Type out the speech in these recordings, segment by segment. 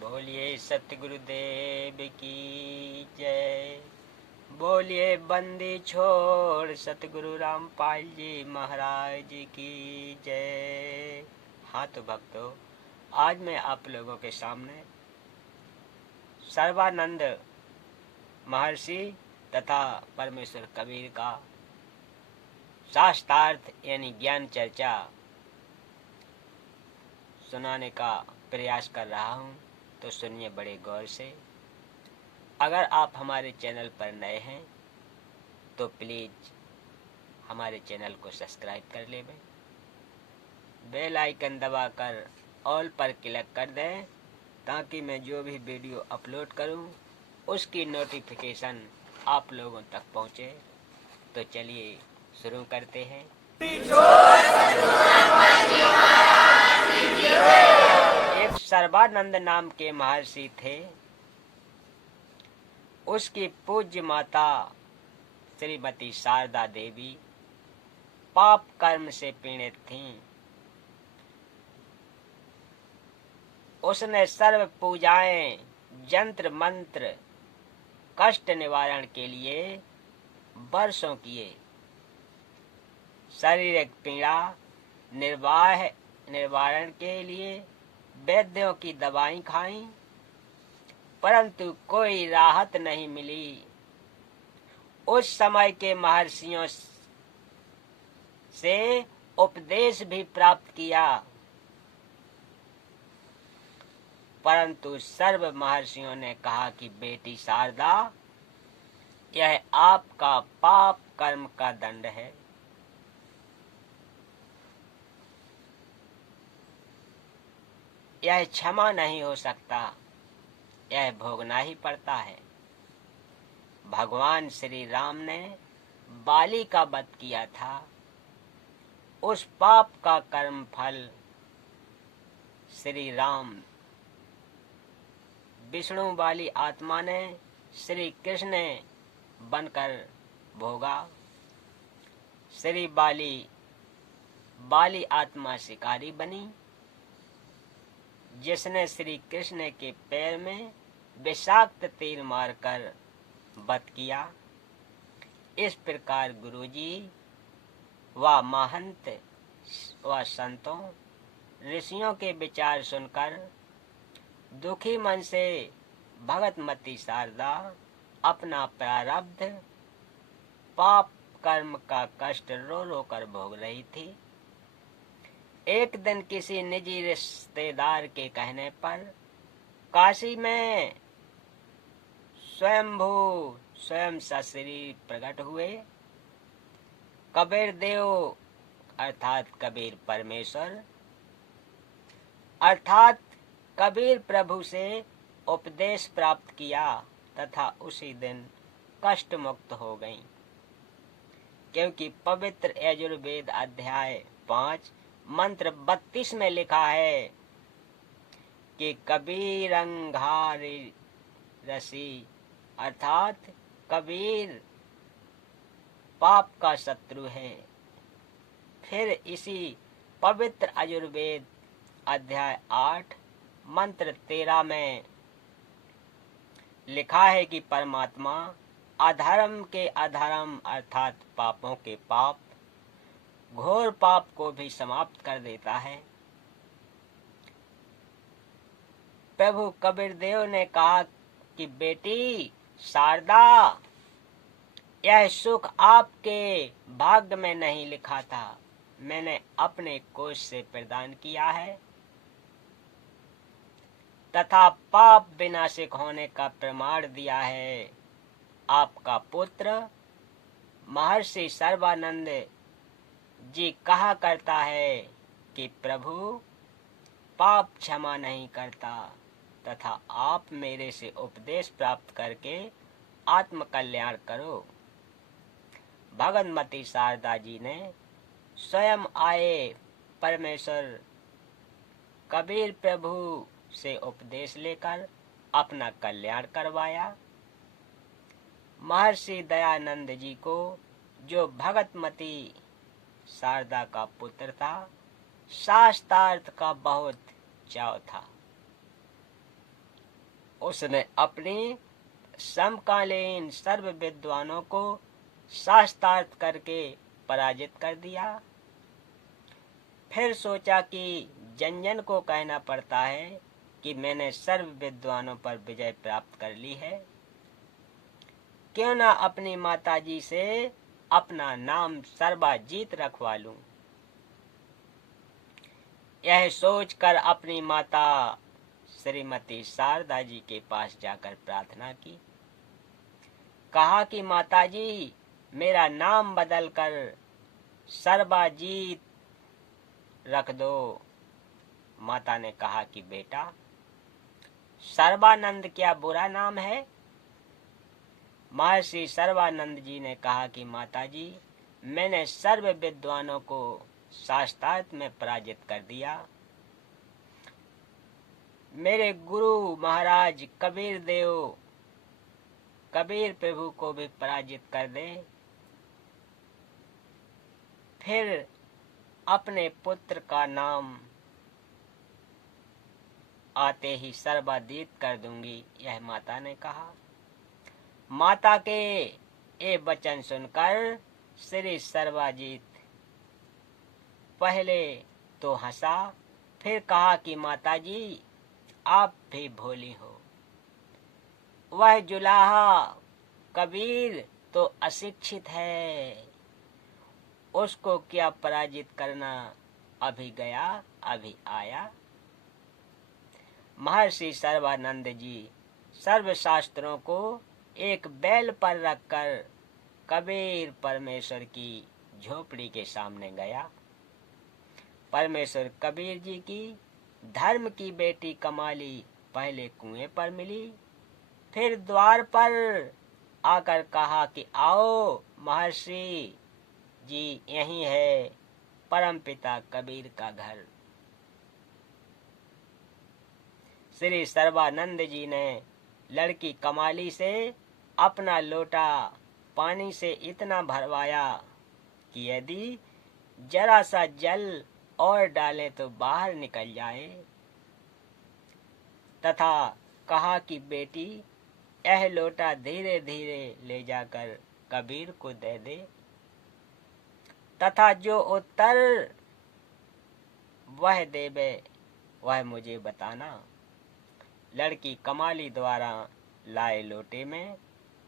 बोलिए सतगुरुदेव की जय। बोलिए बंदी छोड़ सतगुरु रामपाल जी महाराज की जय। हाँ तो भक्तों, आज मैं आप लोगों के सामने सर्वानंद महर्षि तथा परमेश्वर कबीर का शास्त्रार्थ यानी ज्ञान चर्चा सुनाने का प्रयास कर रहा हूँ, तो सुनिए बड़े गौर से। अगर आप हमारे चैनल पर नए हैं तो प्लीज हमारे चैनल को सब्सक्राइब कर ले, बेल आइकन दबाकर ऑल पर क्लिक कर दें ताकि मैं जो भी वीडियो अपलोड करूं उसकी नोटिफिकेशन आप लोगों तक पहुंचे। तो चलिए शुरू करते हैं। एक सर्वानंद नाम के महर्षि थे। उसकी पूज्य माता श्रीमती शारदा देवी पाप कर्म से पीड़ित थीं। उसने सर्व पूजाएं, यंत्र मंत्र, कष्ट निवारण के लिए वर्षों किए। शारीरिक पीड़ा निवारण के लिए वैद्यों की दवाई खाई, परंतु कोई राहत नहीं मिली। उस समय के महर्षियों से उपदेश भी प्राप्त किया, परंतु सर्व महर्षियों ने कहा कि बेटी शारदा, यह आपका पाप कर्म का दंड है। यह क्षमा नहीं हो सकता, यह भोगना ही पड़ता है। भगवान श्री राम ने बाली का वध किया था। उस पाप का कर्म फल श्री राम विष्णु वाली आत्मा ने श्री कृष्ण ने बनकर भोगा। श्री बाली आत्मा शिकारी बनी, जिसने श्री कृष्ण के पैर में विषाक्त तीर मारकर वध किया। इस प्रकार गुरुजी व महंत व संतों ऋषियों के विचार सुनकर दुखी मन से भगतमती शारदा अपना प्रारब्ध पाप कर्म का कष्ट रो रो कर भोग रही थी। एक दिन किसी निजी रिश्तेदार के कहने पर काशी में स्वयं सशरीर प्रकट हुए। कबीर देव अर्थात कबीर परमेश्वर अर्थात कबीर प्रभु से उपदेश प्राप्त किया तथा उसी दिन कष्ट मुक्त हो गईं, क्योंकि पवित्र यजुर्वेद अध्याय 5 मंत्र 32 में लिखा है कि कबीरंघारी रसी अर्थात कबीर पाप का शत्रु है। फिर इसी पवित्र यजुर्वेद अध्याय 8 मंत्र 13 में लिखा है कि परमात्मा अधर्म के अधर्म अर्थात पापों के पाप, घोर पाप को भी समाप्त कर देता है। प्रभु कबीर देव ने कहा कि बेटी शारदा, यह सुख आपके भाग्य में नहीं लिखा था, मैंने अपने कोष से प्रदान किया है तथा पाप विनाशिक होने का प्रमाण दिया है। आपका पुत्र महर्षि सर्वानंद जी कहा करता है कि प्रभु पाप क्षमा नहीं करता तथा आप मेरे से उपदेश प्राप्त करके आत्म कल्याण करो। भगतमती शारदा जी ने स्वयं आए परमेश्वर कबीर प्रभु से उपदेश लेकर अपना कल्याण करवाया। महर्षि दयानंद जी को, जो भगतमती शारदा का पुत्र था, शास्त्रार्थ का बहुत चाव था। उसने अपनी समकालीन सर्व विद्वानों को शास्त्रार्थ करके पराजित कर दिया। फिर सोचा कि जन को कहना पड़ता है कि मैंने सर्व विद्वानों पर विजय प्राप्त कर ली है, क्यों ना अपनी माताजी से अपना नाम सर्वजीत रखवा लूं। यह सोचकर अपनी माता श्रीमती शारदा जी के पास जाकर प्रार्थना की। कहा कि माताजी, मेरा नाम बदलकर सर्वजीत रख दो। माता ने कहा कि बेटा, सर्वानंद क्या बुरा नाम है? महर्षि सर्वानंद जी ने कहा कि माताजी, मैंने सर्व विद्वानों को शास्त्रार्थ में पराजित कर दिया। मेरे गुरु महाराज कबीर देव कबीर प्रभु को भी पराजित कर दे, फिर अपने पुत्र का नाम आते ही सर्वाजीत कर दूंगी, यह माता ने कहा। माता के ये वचन सुनकर श्री सर्वजीत पहले तो हंसा, फिर कहा कि माताजी, आप भी भोली हो। वह जुलाहा कबीर तो अशिक्षित है, उसको क्या पराजित करना, अभी गया अभी आया। महर्षि सर्वानंद जी सर्व शास्त्रों को एक बैल पर रखकर कबीर परमेश्वर की झोपड़ी के सामने गया। परमेश्वर कबीर जी की धर्म की बेटी कमाली पहले कुएं पर मिली, फिर द्वार पर आकर कहा कि आओ महर्षि जी, यही है परमपिता कबीर का घर। श्री सर्वानंद जी ने लड़की कमाली से अपना लोटा पानी से इतना भरवाया कि यदि जरा सा जल और डालें तो बाहर निकल जाए, तथा कहा कि बेटी, यह लोटा धीरे धीरे ले जाकर कबीर को दे दे, तथा जो उत्तर वह देवे वह मुझे बताना। लड़की कमाली द्वारा लाए लोटे में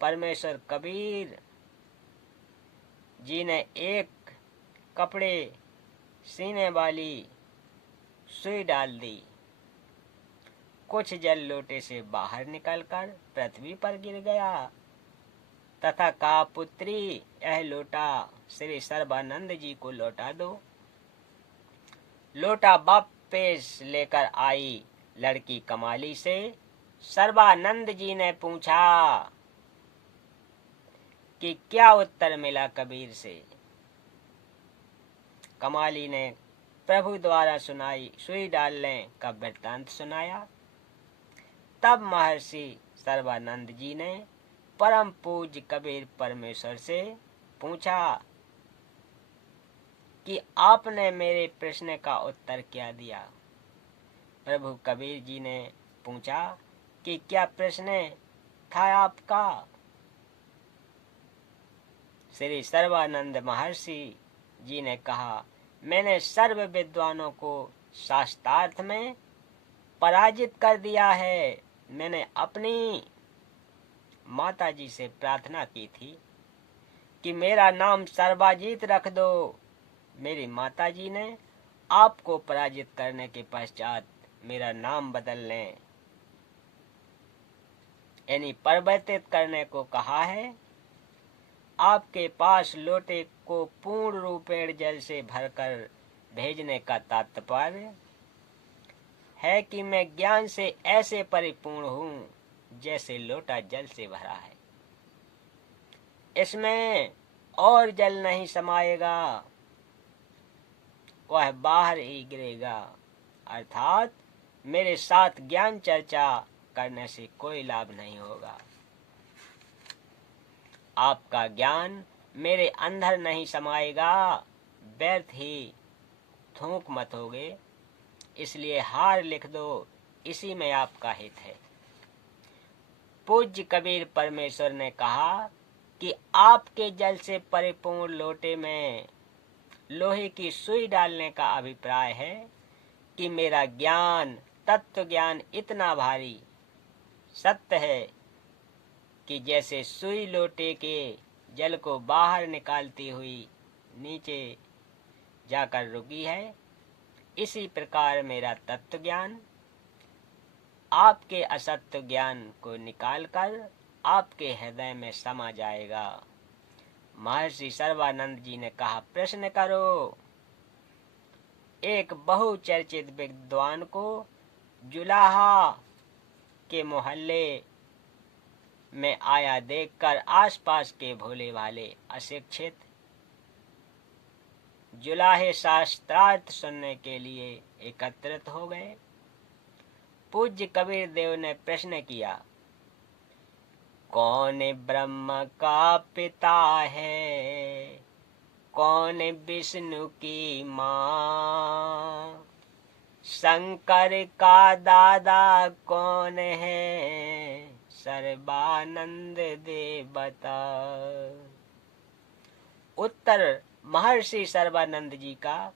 परमेश्वर कबीर जी ने एक कपड़े सीने वाली सुई डाल दी। कुछ जल लोटे से बाहर निकलकर पृथ्वी पर गिर गया, तथा कहा, पुत्री, यह लोटा श्री सर्वानंद जी को लौटा दो। लोटा वापस लेकर आई लड़की कमाली से सर्वानंद जी ने पूछा कि क्या उत्तर मिला कबीर से। कमाली ने प्रभु द्वारा सुनाई सुई डालने का वृत्तांत सुनाया। तब महर्षि सर्वानंद जी ने परम पूज्य कबीर परमेश्वर से पूछा कि आपने मेरे प्रश्न का उत्तर क्या दिया। प्रभु कबीर जी ने पूछा कि क्या प्रश्न था आपका। श्री सर्वानंद महर्षि जी ने कहा, मैंने सर्व विद्वानों को शास्त्रार्थ में पराजित कर दिया है। मैंने अपनी माता जी से प्रार्थना की थी कि मेरा नाम सर्वजीत रख दो। मेरी माता जी ने आपको पराजित करने के पश्चात मेरा नाम बदलने यानी परिवर्तित करने को कहा है। आपके पास लोटे को पूर्ण रूपेण जल से भरकर भेजने का तात्पर्य है कि मैं ज्ञान से ऐसे परिपूर्ण हूँ जैसे लोटा जल से भरा है, इसमें और जल नहीं समाएगा, वह बाहर ही गिरेगा। अर्थात मेरे साथ ज्ञान चर्चा करने से कोई लाभ नहीं होगा। आपका ज्ञान मेरे अंदर नहीं समाएगा, व्यर्थ ही थूक मत होगे। इसलिए हार लिख दो, इसी में आपका हित है। पूज्य कबीर परमेश्वर ने कहा कि आपके जल से परिपूर्ण लोटे में लोहे की सुई डालने का अभिप्राय है कि मेरा ज्ञान, तत्व ज्ञान इतना भारी सत्य है कि जैसे सुई लोटे के जल को बाहर निकालती हुई नीचे जाकर रुकी है, इसी प्रकार मेरा तत्व ज्ञान आपके असत्य ज्ञान को निकालकर आपके हृदय में समा जाएगा। महर्षि सर्वानंद जी ने कहा, प्रश्न करो। एक बहुचर्चित विद्वान को जुलाहा के मोहल्ले में आया देखकर आसपास के भोले भाले अशिक्षित जुलाहे शास्त्रार्थ सुनने के लिए एकत्रित हो गए। पूज्य कबीर देव ने प्रश्न किया, कौन ब्रह्म का पिता है, कौन विष्णु की माँ, शंकर का दादा कौन है, सर्वानंद दे बता। उत्तर महर्षि सर्वानंद जी का,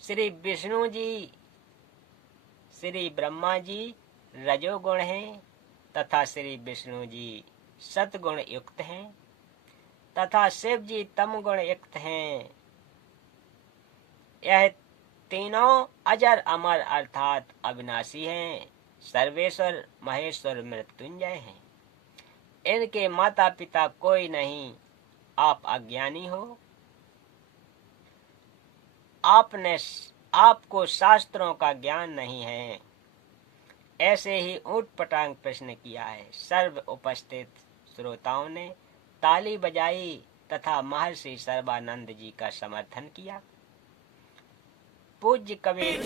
श्री विष्णु जी, श्री ब्रह्मा जी रजोगुण हैं तथा श्री विष्णु जी सतगुण युक्त हैं तथा शिव जी तम गुण युक्त हैं। यह तीनों अजर अमर अर्थात अविनाशी हैं, सर्वेश्वर महेश्वर मृत्युंजय हैं। इनके माता पिता कोई नहीं, आप अज्ञानी हो। आपको शास्त्रों का ज्ञान नहीं है। ऐसे ही ऊटपटांग प्रश्न किया है। सर्व उपस्थित श्रोताओं ने ताली बजाई तथा महर्षि सर्वानंद जी का समर्थन किया। पूज्य कबीर